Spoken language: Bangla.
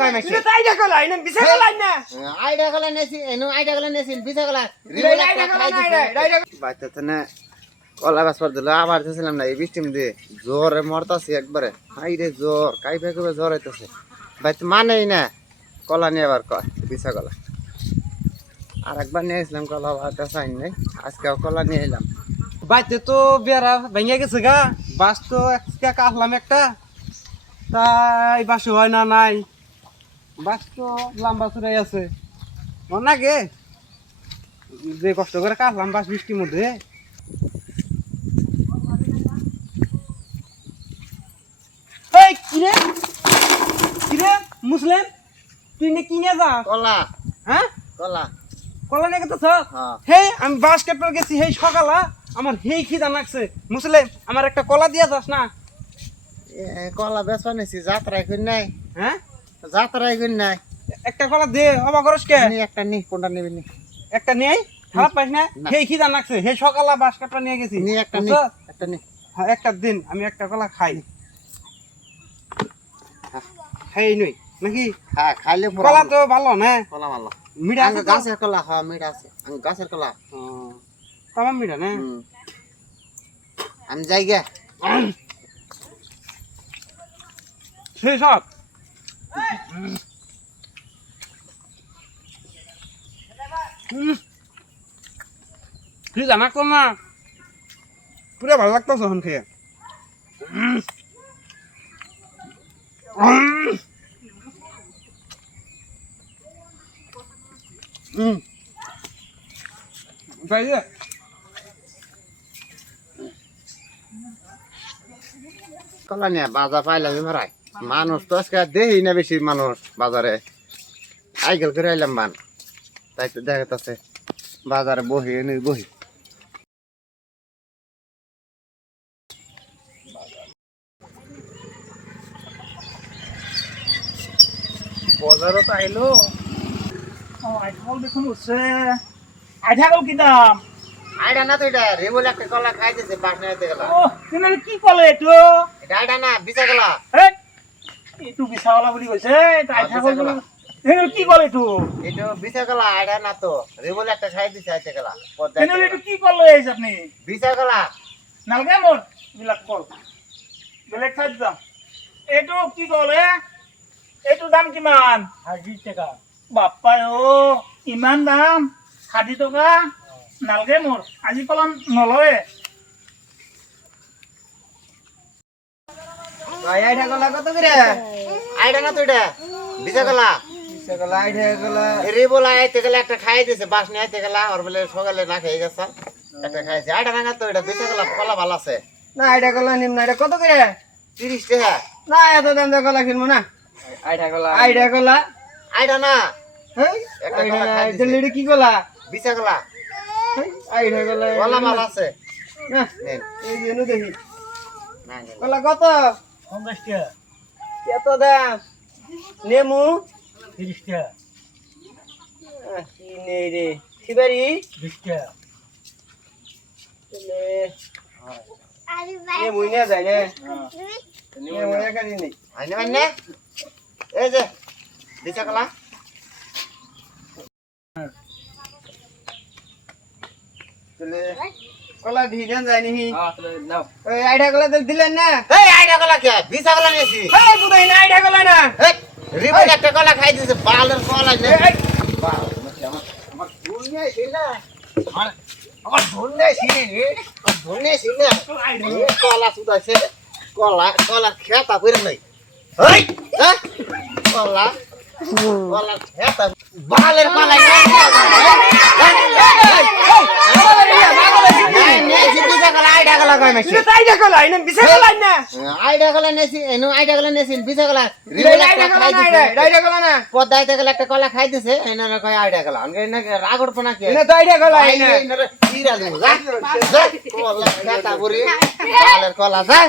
কয় মাসি এটা আইডা কলা আইনা বিছা কলা আইনা আইডা কলা নেছি এনু আইডা কলা নেছি বিছা কলা আইডা কলা না আইডা বাইতে না কলা গাছ পর দিল আবার দিছিলাম না এই বৃষ্টি মধ্যে জোরে মরতাছি একবারে হাই রে জ্বর কাইফা করে জ্বর আইতাছে বাইতে মানেই না কলা নিয়ে আবার কয় বিছা কলা আর একবার নিয়ে আসলাম কলা বাটা চাই নাই আজকেও কলা নিয়ে এলাম বাইতে তো বেড়া ভেঙে গেছে গা বাস তো একটা কাটলাম একটা তাই বাসে হয় না নাই বাস তো লম্বা চড়াই আছে নাগে যে কষ্ট করে কাটলাম বাস বৃষ্টির মধ্যে এই কিরে কিরে মুসলিম তুই নে কিনে যা কলা হ্যাঁ কলা কলা নিয়ে গেছ হ্যাঁ হে আমি বাস কাটতে গেছি হেই সকালা আমার হেই খিদা লাগছে মুসলিম আমার একটা কলা দিয়া যাস না কলা বেচা নিছি যাত্রায় কই নাই হ্যাঁ যাত্রায় কই নাই একটা কলা দে অবা করস কে একটা নি কোনটা নিবি নি একটা নেই খারাপ পাইস না না। হেই খিদা লাগছে হে সকালা বাস কাটতে নিয়ে গেছি নি একটা নি বুঝছো? একটা নি হ্যাঁ একটা দিন আমি একটা কলা খাই হেই নই নাকি হ্যাঁ খাইলে কলা তো ভালো না কলা ভালো মিঠা আছে তো? গাছের কলা হ্যাঁ মিঠা আছে গাছের কলা ও, তামাম মিঠা না আমি যাই গে সেই সব তুই জানা তো না পুরো ভালো লাগতো যখন খেয়ে তাই যে কলা নিয়ে বাজার পাইলাম মারাই মানুষ তো আজকে দেই না বেশি মানুষ বাজারে আইগেল করে আইলাম বান তাই তো দেখাতেছে বাজারে বহি এনে বহি বজারত আইলো আইঠাকল দেখোন উঠছে আইঠাকল কি দাম আইডা না তো এটা রেবল একটা কলা খাইতেছে বাস নিতে গেল ও তুমি কি কলে এইটো এটা আইডা না বিচা গেলা হেই, এইটো বিচাওয়ালা বুলি কৈছে এটা আইঠাকল বিচাগলা। কি কলে এইটো এটা বিচা গেলা আইডা না তো রেবল একটা খাইতেছে আইতে গেলা এইটো কি কল লৈ আহিছে আপুনি বিচা গেলা নালগে মোৰ এইবিলাক কল বেলেগ ঠাইত যাম এইটো কি কলে এইটো দাম কিমান 60 টকা বাপ্পাই অ ইমান দাম 60 টকা নালগে মোৰ আজি কলা নলয়ে আইডা কলা কত করে আইডা না তো এটা বিচা গেলা কলা আইডা কলা রেবল আইতে গেলে একটা খাইতেছে বাস নিয়ে আইতে গেলা আর বলে সকালে না খেয়ে গেছে একটা খাইছে আইডা না তো এটা বিচা গেলা কলা ভালো আছে না আইডা কলা নিম না এটা কত করে 30 টাকা না এত দাম দিয়ে কলা কিনবো না আইডা কলা আইডা না হেই একটা আইডা কলা না খাই দিছে। এটা কি কলা বিচা গেলা হেই, আইডা কলা কলা ভালো আছে না নেন এই জন্য দেখি না নেন কলা কত 50 টাকা কত দাম নেমু 30 টাকা কি নেই রে শিবারি 20 টাকা নেমু নিয়ে যায় রে নেমু একারি নেই আইনে মানে এই যে বিচা গেলা তাহলে কলা ঢিলেন যায় নি ওই আইডা কলা দিলেন না এই আইডা গেলা কে বিচা গেলা নিয়েছি এই বুদাই না আইডা কলা না এই রিবল একটা কলা খাই দিছে বালের কলা নে আমার ভুল নেই ছিনা আমার ভুল নেই ছিনে আমার ভুল নেই ছিনা কলা সুদাইছে কলা খেতা কইরা নাই এই কলা খেতা বালের কলা আইডা গেলা কয় মাসি এটা আইডা কলা আইনা বিছা কলা আইনা আইডা গেলা নেছি এনু আইডা গেলা নেছি বিচা গেলা আইডা কলা না আইডা কলা না পদাইতে গেলে একটা কলা খাইতেছে এনারা কয় আইডা গেলা আনকে এনা রাগড় পনা কে এটা তো আইডা কলা আইনা এনারা চিরা দেবো যা কলা খাতা বুড়ি বালের কলা যা